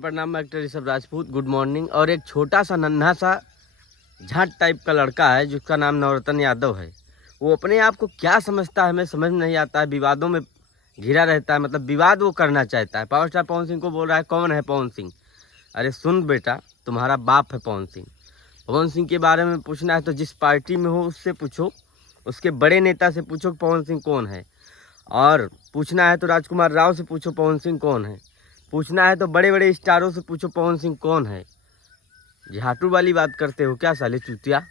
प्रणाम, actor Rishabh Rajput. Good morning. और एक छोटा सा नन्हा सा झाट टाइप का लड़का है जिसका नाम नवरत्न यादव है। वो अपने आप को क्या समझता है हमें समझ नहीं आता है। विवादों में घिरा रहता है, मतलब विवाद वो करना चाहता है। पावर स्टार पवन सिंह को बोल रहा है कौन है पवन सिंह। अरे सुन बेटा, तुम्हारा बाप है पवन सिंह। पवन सिंह के बारे में पूछना है तो जिस पार्टी में हो उससे पूछो, उसके बड़े नेता से पूछो पवन सिंह कौन है। और पूछना है तो राजकुमार राव से पूछो पवन सिंह कौन है। पूछना है तो बड़े बड़े स्टारों से पूछो पवन सिंह कौन है। झाटू वाली बात करते हो क्या साले चूतिया?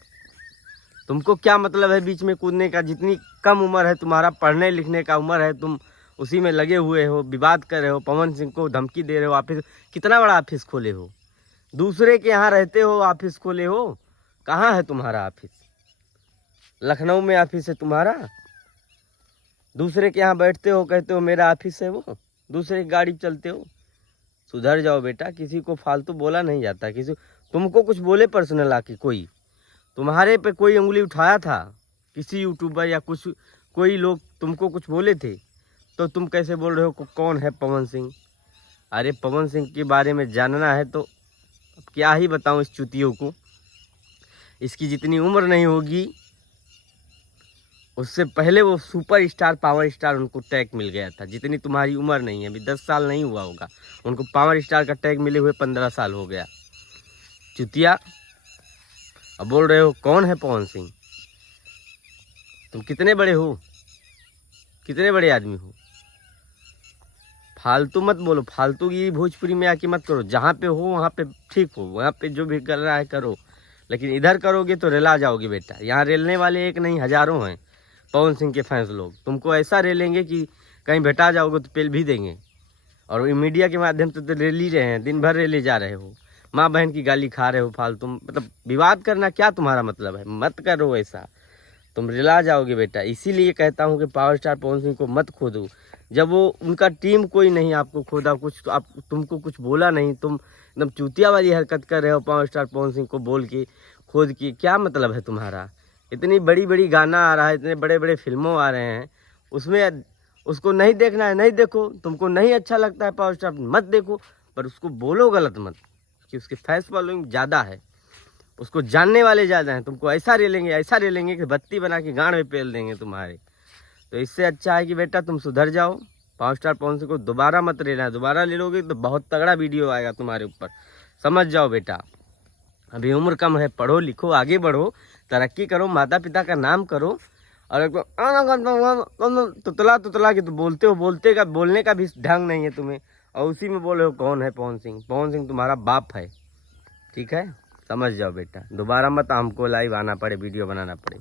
तुमको क्या मतलब है बीच में कूदने का? जितनी कम उम्र है तुम्हारा, पढ़ने लिखने का उम्र है, तुम उसी में लगे हुए हो, विवाद कर रहे हो, पवन सिंह को धमकी दे रहे हो। ऑफिस कितना बड़ा ऑफिस खोले हो, दूसरे के यहाँ रहते हो, ऑफिस खोले हो। कहाँ है तुम्हारा ऑफिस? लखनऊ में ऑफिस है तुम्हारा। दूसरे के यहाँ बैठते हो, कहते हो मेरा ऑफिस है, वो दूसरे की गाड़ी चलते हो। सुधर जाओ बेटा, किसी को फालतू बोला नहीं जाता। किसी तुमको कुछ बोले पर्सनल आके कोई तुम्हारे पे कोई उंगली उठाया था, किसी यूट्यूबर या कुछ कोई लोग तुमको कुछ बोले थे तो तुम कैसे बोल रहे हो कौन है पवन सिंह? अरे पवन सिंह के बारे में जानना है तो अब क्या ही बताऊं इस चुतियों को। इसकी जितनी उम्र नहीं होगी उससे पहले वो सुपर स्टार पावर स्टार उनको टैग मिल गया था। जितनी तुम्हारी उम्र नहीं है, अभी 10 साल नहीं हुआ होगा, उनको पावर स्टार का टैग मिले हुए 15 साल हो गया। चुतिया, अब बोल रहे हो कौन है पवन सिंह? तुम कितने बड़े हो, कितने बड़े आदमी हो? फालतू मत बोलो, फालतू की भोजपुरी में आके मत करो। जहाँ पे हो वहाँ पे ठीक हो, वहाँ पे जो भी कर रहा है करो, लेकिन इधर करोगे तो रेला जाओगे बेटा। यहाँ रेलने वाले एक नहीं हजारों हैं पवन सिंह के फैंस लोग। तुमको ऐसा रेलेंगे कि कहीं भेटा जाओगे तो पेल भी देंगे। और मीडिया के माध्यम से तो रेल ही रहे हैं, दिन भर रेले जा रहे हो, माँ बहन की गाली खा रहे हो फालतू। मतलब विवाद करना क्या तुम्हारा मतलब है? मत करो ऐसा, तुम रिला जाओगे बेटा। इसीलिए कहता हूँ कि पावर स्टार पवन सिंह को मत खोदो। जब वो उनका टीम कोई नहीं आपको खोदा, कुछ तो आप तुमको कुछ बोला नहीं, तुम एकदम चूतिया वाली हरकत कर रहे हो पावर स्टार पवन सिंह को बोल के खोद के। क्या मतलब है तुम्हारा? इतनी बड़ी बड़ी गाना आ रहा है, इतने बड़े बड़े फिल्मों आ रहे हैं, उसमें उसको नहीं देखना है नहीं देखो। तुमको नहीं अच्छा लगता है पावर स्टार मत देखो, पर उसको बोलो गलत मत, कि उसके फैंस फॉलोइंग ज़्यादा है, उसको जानने वाले ज़्यादा हैं। तुमको ऐसा रेलेंगे कि बत्ती बना के गांड में पेल देंगे तुम्हारे। तो इससे अच्छा है कि बेटा तुम सुधर जाओ। पावर स्टार पवन सिंह को दोबारा मत लेना। दोबारा ले लोगे तो बहुत तगड़ा वीडियो आएगा तुम्हारे ऊपर, समझ जाओ बेटा। अभी उम्र कम है, पढ़ो लिखो, आगे बढ़ो, तरक्की करो, माता पिता का नाम करो। और एक तुतला तुतला के तो बोलते हो, बोलने का भी ढंग नहीं है तुम्हें, और उसी में बोले हो कौन है पवन सिंह। पवन सिंह तुम्हारा बाप है, ठीक है? समझ जाओ बेटा, दोबारा मत हमको लाइव आना पड़े, वीडियो बनाना पड़े।